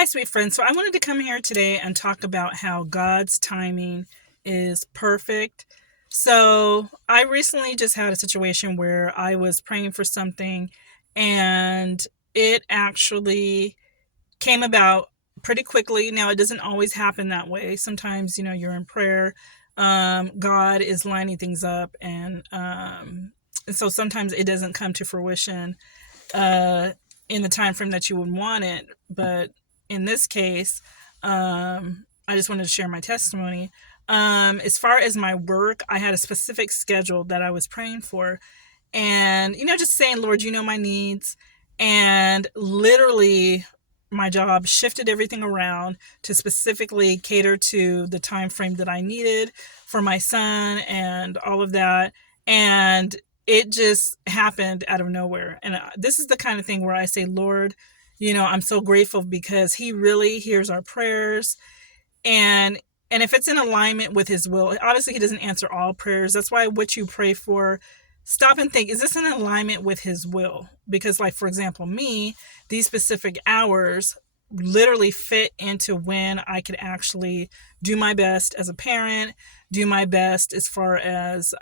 Hi, sweet friends. So I wanted to come here today and talk about how God's timing is perfect. So I recently just had a situation where I was praying for something and it actually came about pretty quickly. Now, it doesn't always happen that way. Sometimes, you're in prayer, God is lining things up, and so sometimes it doesn't come to fruition uh, in the time frame that you would want it. But in this case, I just wanted to share my testimony. As far as my work, I had a specific schedule that I was praying for, and just saying, Lord, you know my needs, and literally my job shifted everything around to specifically cater to the time frame that I needed for my son and all of that. And it just happened out of nowhere. And this is the kind of thing where I say, Lord, I'm so grateful because he really hears our prayers. And if it's in alignment with his will, obviously he doesn't answer all prayers. That's why what you pray for, stop and think, is this in alignment with his will? Because, like, for example, me, these specific hours literally fit into when I could actually do my best as a parent, do my best as far as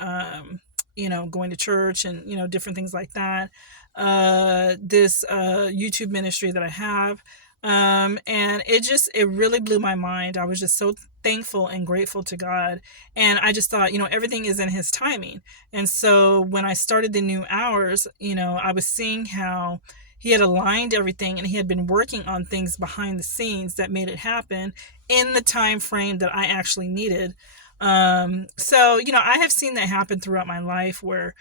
going to church and different things like that. This YouTube ministry that I have, and it really blew my mind. I was just so thankful and grateful to God. And I just thought, everything is in his timing. And so when I started the new hours, I was seeing how he had aligned everything and he had been working on things behind the scenes that made it happen in the time frame that I actually needed. So I have seen that happen throughout my life where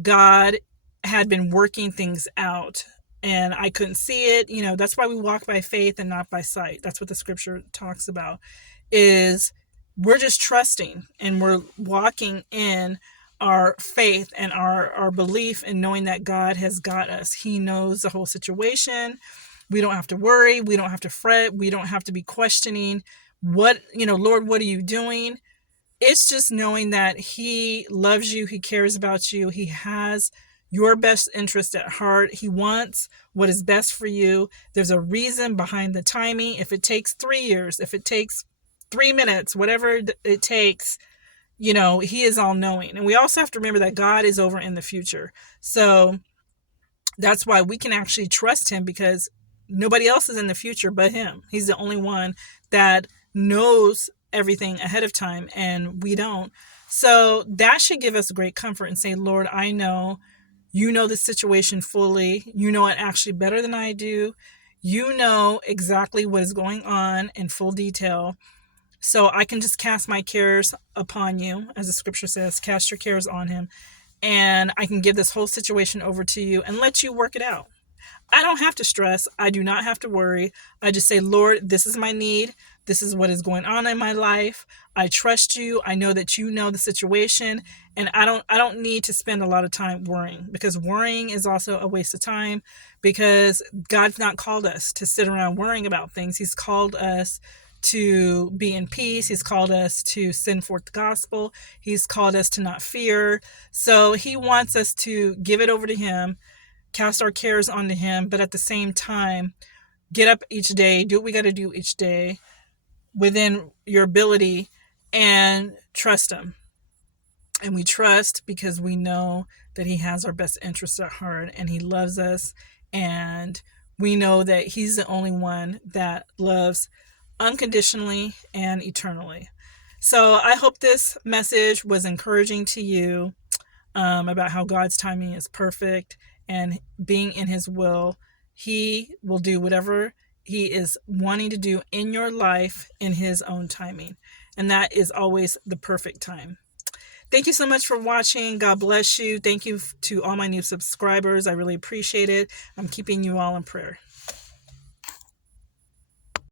God had been working things out and I couldn't see it. That's why we walk by faith and not by sight. That's what the scripture talks about, is we're just trusting and we're walking in our faith and our belief and knowing that God has got us. He knows the whole situation. We don't have to worry. We don't have to fret. We don't have to be questioning Lord, what are you doing? It's just knowing that he loves you, he cares about you, he has your best interest at heart. He wants what is best for you. There's a reason behind the timing. If it takes 3 years, if it takes 3 minutes, whatever it takes, he is all knowing. And we also have to remember that God is over in the future. So that's why we can actually trust him, because nobody else is in the future but him. He's the only one that knows everything ahead of time, and we don't. So that should give us great comfort and say, Lord, I know you know the situation fully. You know it actually better than I do. You know exactly what is going on in full detail. So I can just cast my cares upon you, as the scripture says, cast your cares on him. And I can give this whole situation over to you and let you work it out. I don't have to stress. I do not have to worry. I just say, Lord, this is my need. This is what is going on in my life. I trust you. I know that you know the situation, and I don't need to spend a lot of time worrying, because worrying is also a waste of time, because God's not called us to sit around worrying about things. He's called us to be in peace. He's called us to send forth the gospel. He's called us to not fear. So he wants us to give it over to him, cast our cares onto him, but at the same time, get up each day, do what we got to do each day within your ability, and trust him. And we trust because we know that he has our best interests at heart and he loves us. And we know that he's the only one that loves unconditionally and eternally. So I hope this message was encouraging to you, about how God's timing is perfect, and being in his will, he will do whatever he is wanting to do in your life in his own timing. And that is always the perfect time. Thank you so much for watching. God bless you. Thank you to all my new subscribers. I really appreciate it. I'm keeping you all in prayer.